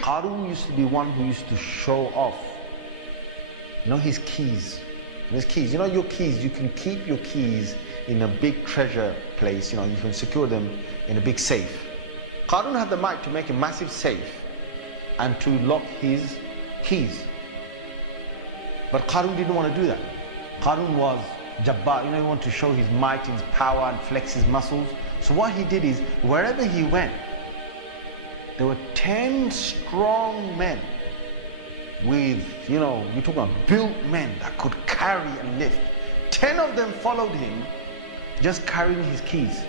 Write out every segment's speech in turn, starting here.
Qarun used to be one who used to show off, his keys. His keys, your keys, you can keep your keys in a big treasure place, you can secure them in a big safe. Qarun had the might to make a massive safe and to lock his keys. But Qarun didn't want to do that. Qarun was Jabbar, he wanted to show his might, his power, and flex his muscles. So what he did is, wherever he went, there were 10 strong men with, you're talking about built men that could carry and lift. 10 of them followed him, just carrying his keys.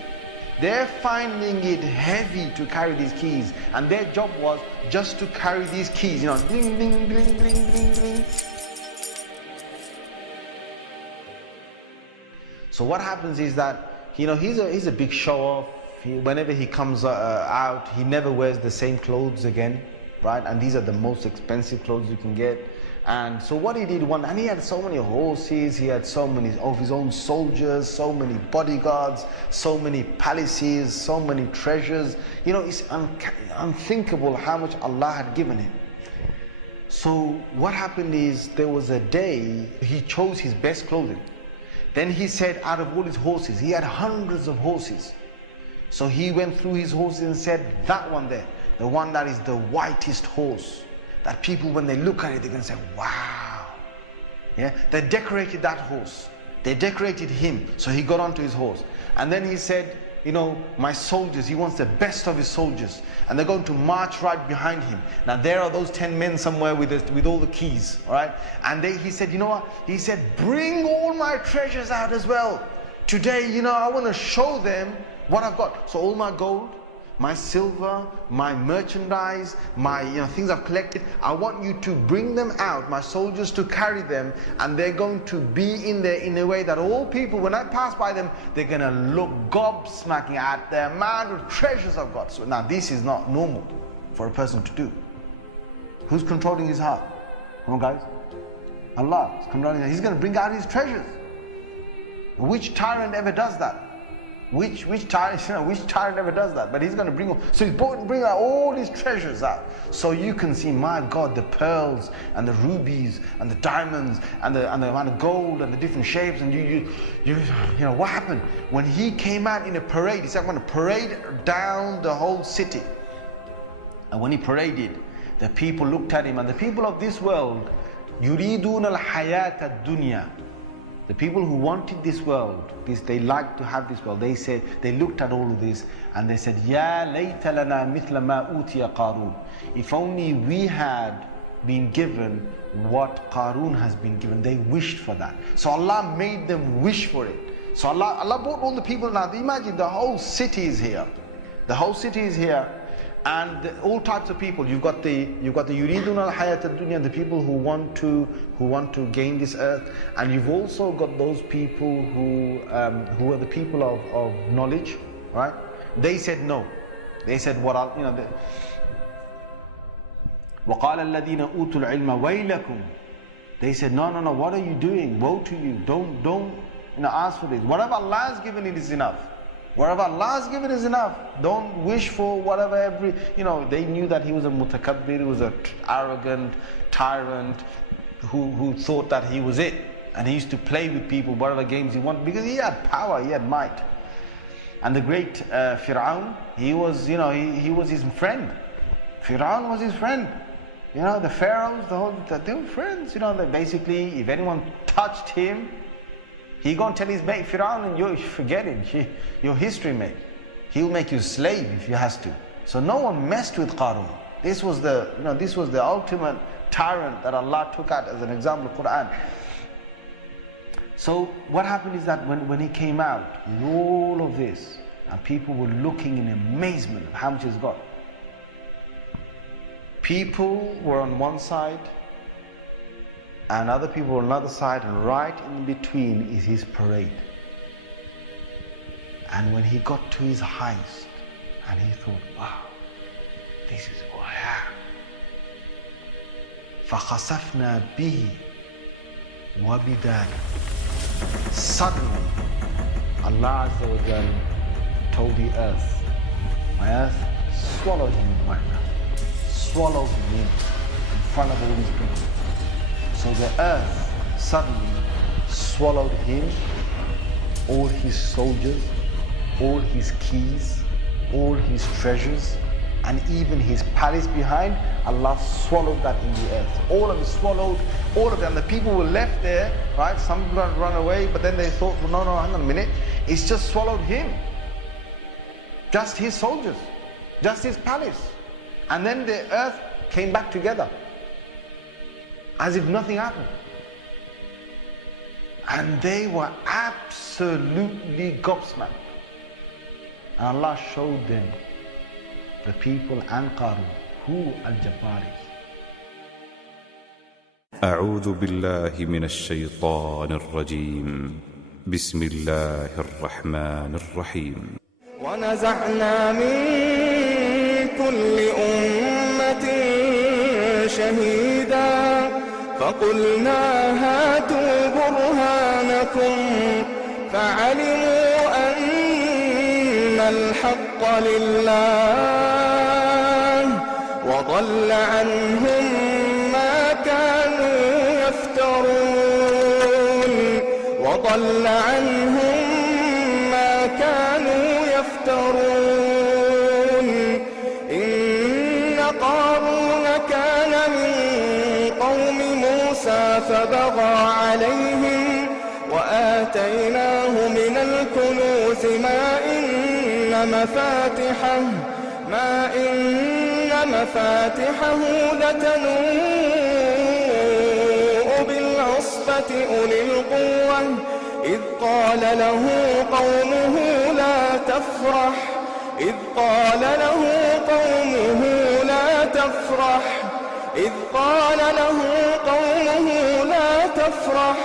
They're finding it heavy to carry these keys, and their job was just to carry these keys, ding, ding, ding, ding, ding, ding. So what happens is that, he's a big show-off. Whenever he comes out, he never wears the same clothes again, right? And these are the most expensive clothes you can get. And so what he did and he had so many horses, he had so many of his own soldiers, so many bodyguards, so many palaces, so many treasures. It's unthinkable how much Allah had given him. So what happened is, there was a day he chose his best clothing. Then he said, out of all his horses, he had hundreds of horses. So he went through his horses and said, that one there, the one that is the whitest horse, that people, when they look at it, they're going to say, wow. Yeah, they decorated that horse. They decorated him. So he got onto his horse. And then he said, my soldiers, he wants the best of his soldiers. And they're going to march right behind him. Now there are those 10 men somewhere with all the keys, all right? And he said, you know what? He said, bring all my treasures out as well. Today, I want to show them what I've got. So all my gold, my silver, my merchandise, my things I've collected, I want you to bring them out, my soldiers to carry them, and they're going to be in there in a way that all people, when I pass by them, they're going to look gobsmacking at the amount of treasures I've got. So now this is not normal for a person to do. Who's controlling his heart? Come on guys. Allah is controlling. He's going to bring out his treasures. Which tyrant ever does that? Which tyrant ever does that? But he's going to bring out all his treasures out, so you can see, my God, the pearls and the rubies and the diamonds and the amount of gold and the different shapes. And you what happened when he came out in a parade? He said, I'm going to parade down the whole city. And when he paraded, the people looked at him, and the people of this world, yuridun al-hayat ad-dunya. The people who wanted this world, they liked to have this world. They looked at all of this and they said, Ya layta lana mithla ma utiya Qarun. If only we had been given what Qarun has been given. They wished for that. So Allah made them wish for it. So Allah brought all the people. Now imagine, the whole city is here. The whole city is here. And all types of people. You've got the yuridun al-hayat ad-dunya, the people who want to gain this earth, and you've also got those people who are the people of knowledge, right? They said no. They said what وَقَالَ الَّذِينَ أُوتُوا الْعِلْمَ وَيْلَكُمْ. They said, no, what are you doing? Woe to you. Don't ask for this. Whatever Allah has given, it is enough. Whatever Allah has given is enough. Don't wish for whatever they knew that he was a mutakabbir, he was an arrogant tyrant who thought that he was it. And he used to play with people, whatever games he wanted, because he had power, he had might. And the great Fir'aun, he was his friend. Fir'aun was his friend. The pharaohs, they were friends. That basically, if anyone touched him, he go and tell his mate Fir'aun, and you forget it. Your history, mate. He'll make you a slave if he has to. So no one messed with Qarun. This was the ultimate tyrant that Allah took out as an example of Qur'an. So what happened is that when he came out with all of this, and people were looking in amazement of how much he's got. People were on one side, and other people on another side, and right in between is his parade. And when he got to his highest, and he thought, wow, this is who I am. فَخَسَفْنَا بِهِ وَبِدَارِهِ. Suddenly, Allah Azza wa Jal told the earth, my earth, swallow him right now. swallowed him in front of all these people. So the earth suddenly swallowed him, all his soldiers, all his keys, all his treasures, and even his palace behind. Allah swallowed that in the earth. All of it swallowed, all of them. The people were left there, right? Some run away, but then they thought, well, no, hang on a minute. It's just swallowed him. Just his soldiers, just his palace. And then the earth came back together, as if nothing happened. And they were absolutely gobsmacked. And Allah showed them, the people and Qarun, who Al-Jabbar is. أعوذ بالله من الشيطان الرجيم. بسم الله الرحمن الرحيم. ونزعنا من كل أمة شهيدا فقلنا هاتوا برهانكم فعلموا أن الحق لله وضل عنهم ما كانوا يفترون وضل عنهم ما كانوا يفترون إن قارون كان من قوم موسى فبغى عليهم وآتيناه من الكنوز ما إن مفاتحه لتنوء بالعصبة أولي القوة إذ قال له قومه لا تفرح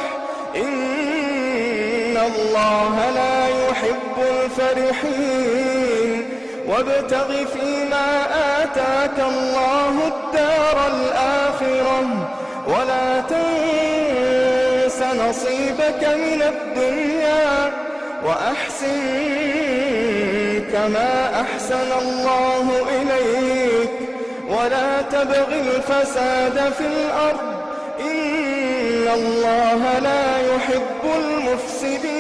إن الله لا يحب الفرحين وابتغ فيما آتاك الله الدار الآخرة ولا تنس نصيبك من الدنيا وأحسن كما أحسن الله إليك ولا تبغ الفساد في الأرض إن الله لا يحب المفسدين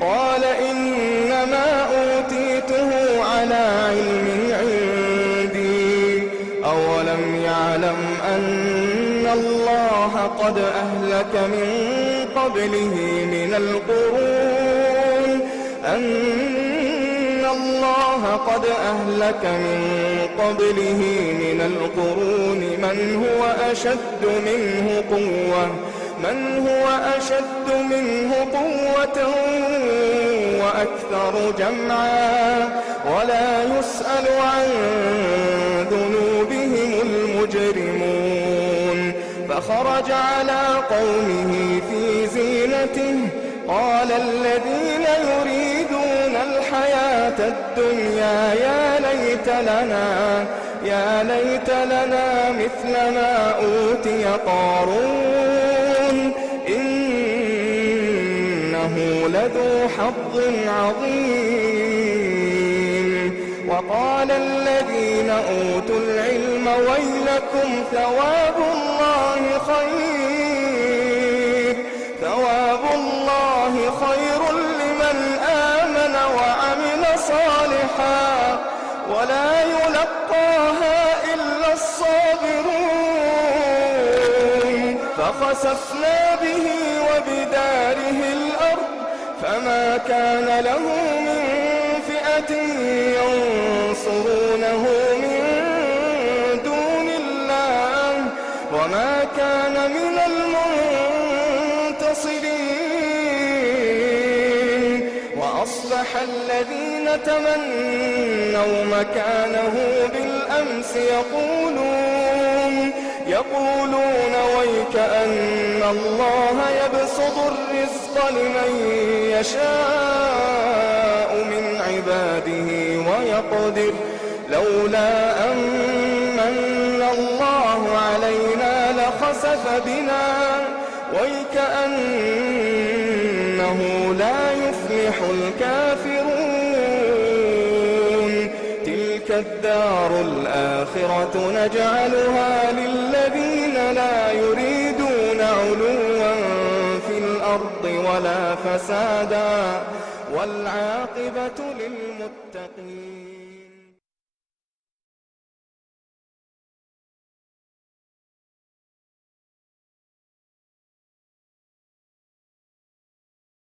قال إنما أوتيته على علم عندي أولم يعلم أن الله قد أهلك من قبله من القرون من هو أشد منه قوة وأكثر جمعا ولا يسأل عن ذنوبهم المجرمون فخرج على قومه في زينته قال الذين يريدون الحياة الدنيا يا ليت لنا مثل ما أوتي قارون إنه لذو حظ عظيم وقال الذين أوتوا العلم ويلكم ثواب الله خير لمن آمن وعمل صالحا ولا يلقاها إلا الصابرون فخسفنا به وبداره الأرض فما كان له من فئة ينصرونه من دون الله وما كان من المنتصرين وأصبح الذين تمنوا مكانه بالأمس يقولون ويك أن الله يبسط الرزق لمن يشاء من عباده ويقدر لولا أمن الله علينا لخسف بنا ويكأنه لا يفلح الكافرون تلك الدار الآخرة نجعلها للذين لا يريدون علوا في الأرض ولا فسادا والعاقبة للمتقين.